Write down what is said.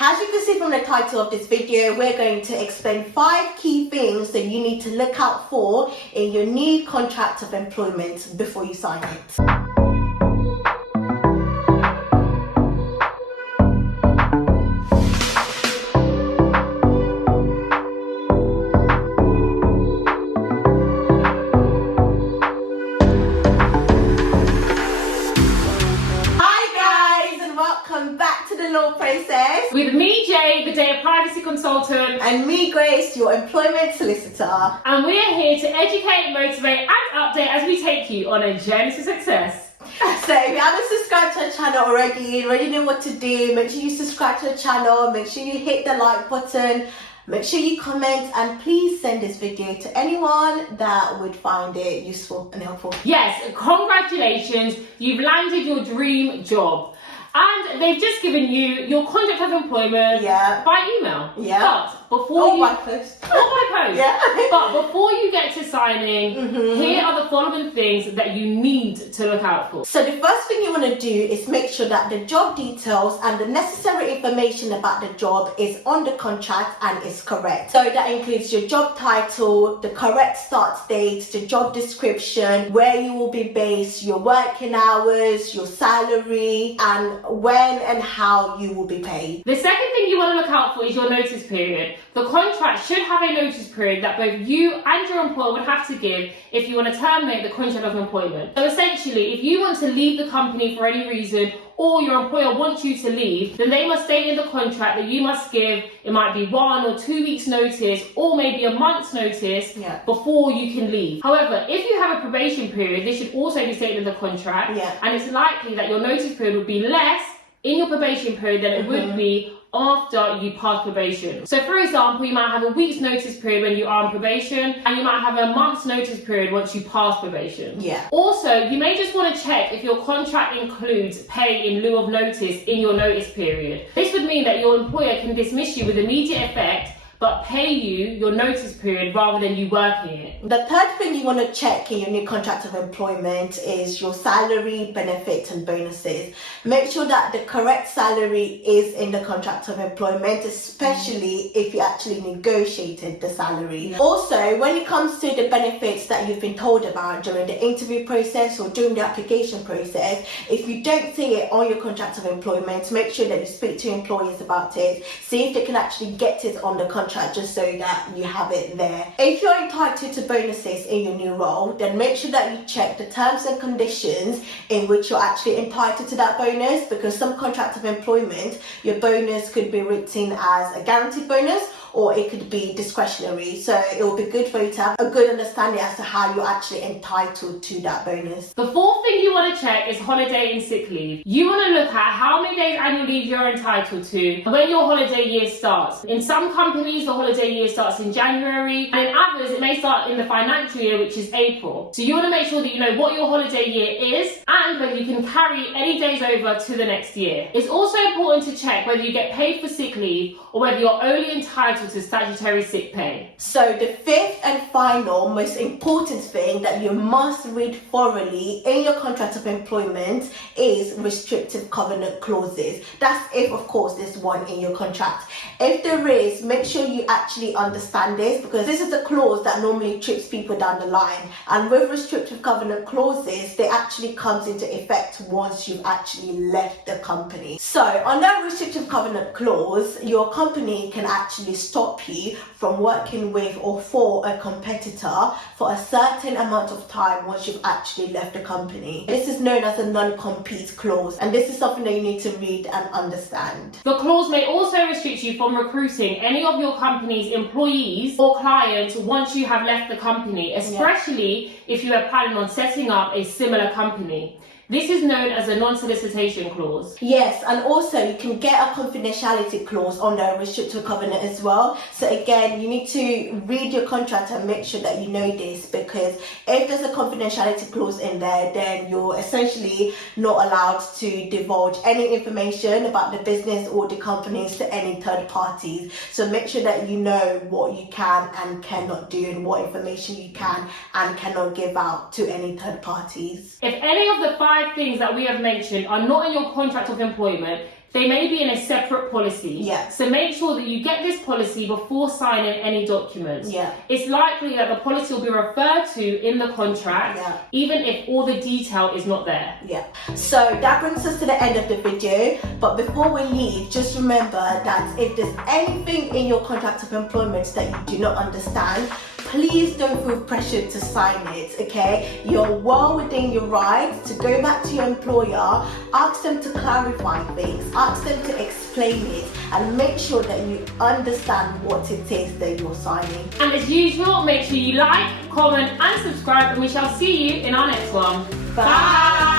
As you can see from the title of this video, we're going to explain 5 key things that you need to look out for in your new contract of employment before you sign it. Process with me, Jay, the data privacy consultant, and me, Grace, your employment solicitor, and we are here to educate, motivate and update as we take you on a journey to success. So if you haven't subscribed to our channel already know what to do, make sure you subscribe to the channel, make sure you hit the like button, make sure you comment, and please send this video to anyone that would find it useful and helpful. Yes, congratulations, you've landed your dream job. And they've just given you your contract of employment by email. Yeah. But before by post. Or by post. Yeah. But before you get to signing, here are the following things that you need to look out for. So the first thing you want to do is make sure that the job details and the necessary information about the job is on the contract and is correct. So that includes your job title, the correct start date, the job description, where you will be based, your working hours, your salary, and when and how you will be paid. The second thing you want to look out for is your notice period. The contract should have a notice period that both you and your employer would have to give if you want to terminate the contract of employment. So essentially, if you want to leave the company for any reason or your employer wants you to leave, then they must state in the contract that you must give, it might be 1 or 2 weeks notice or maybe a month's notice before you can leave. However, if you have a probation period, this should also be stated in the contract, and it's likely that your notice period would be less in your probation period than it would be after you pass probation. So for example, you might have a week's notice period when you are on probation, and you might have a month's notice period once you pass probation. Also, you may just want to check if your contract includes pay in lieu of notice in your notice period. This would mean that your employer can dismiss you with immediate effect but pay you your notice period rather than you working it. The third thing you want to check in your new contract of employment is your salary, benefits and bonuses. Make sure that the correct salary is in the contract of employment, especially if you actually negotiated the salary. Also, when it comes to the benefits that you've been told about during the interview process or during the application process, if you don't see it on your contract of employment, make sure that you speak to your employers about it. See if they can actually get it on the contract just so that you have it there. If you're entitled to bonuses in your new role, then make sure that you check the terms and conditions in which you're actually entitled to that bonus, because some contracts of employment, your bonus could be written as a guaranteed bonus or it could be discretionary. So it will be good for you to have a good understanding as to how you're actually entitled to that bonus. The fourth thing you want to check is holiday and sick leave. You want to look at how many days annual leave you're entitled to and when your holiday year starts. In some companies, the holiday year starts in January, and in others, it may start in the financial year, which is April. So you want to make sure that you know what your holiday year is and whether you can carry any days over to the next year. It's also important to check whether you get paid for sick leave or whether you're only entitled to statutory sick pay. So the fifth and final most important thing that you must read thoroughly in your contract of employment is restrictive covenant clauses. That's if, of course, there's one in your contract. If there is, make sure you actually understand this, because this is a clause that normally trips people down the line. And with restrictive covenant clauses, they actually comes into effect once you've actually left the company. So under a restrictive covenant clause, your company can actually stop you from working with or for a competitor for a certain amount of time once you've actually left the company. This is known as a non-compete clause, and this is something that you need to read and understand. The clause may also restrict you from recruiting any of your company's employees or clients once you have left the company, especially if you are planning on setting up a similar company. This is known as a non-solicitation clause. Yes, and also you can get a confidentiality clause under a restrictive covenant as well. So again, you need to read your contract and make sure that you know this, because if there's a confidentiality clause in there, then you're essentially not allowed to divulge any information about the business or the companies to any third parties. So make sure that you know what you can and cannot do and what information you can and cannot give out to any third parties. If any of the 5 things that we have mentioned are not in your contract of employment, they may be in a separate policy. Yeah. So make sure that you get this policy before signing any documents. Yeah. It's likely that the policy will be referred to in the contract, even if all the detail is not there. Yeah. So that brings us to the end of the video. But before we leave, just remember that if there's anything in your contract of employment that you do not understand, please don't feel pressured to sign it, okay? You're well within your rights to go back to your employer, ask them to clarify things, ask them to explain it, and make sure that you understand what it is that you're signing. And as usual, make sure you like, comment, and subscribe, and we shall see you in our next one. Bye.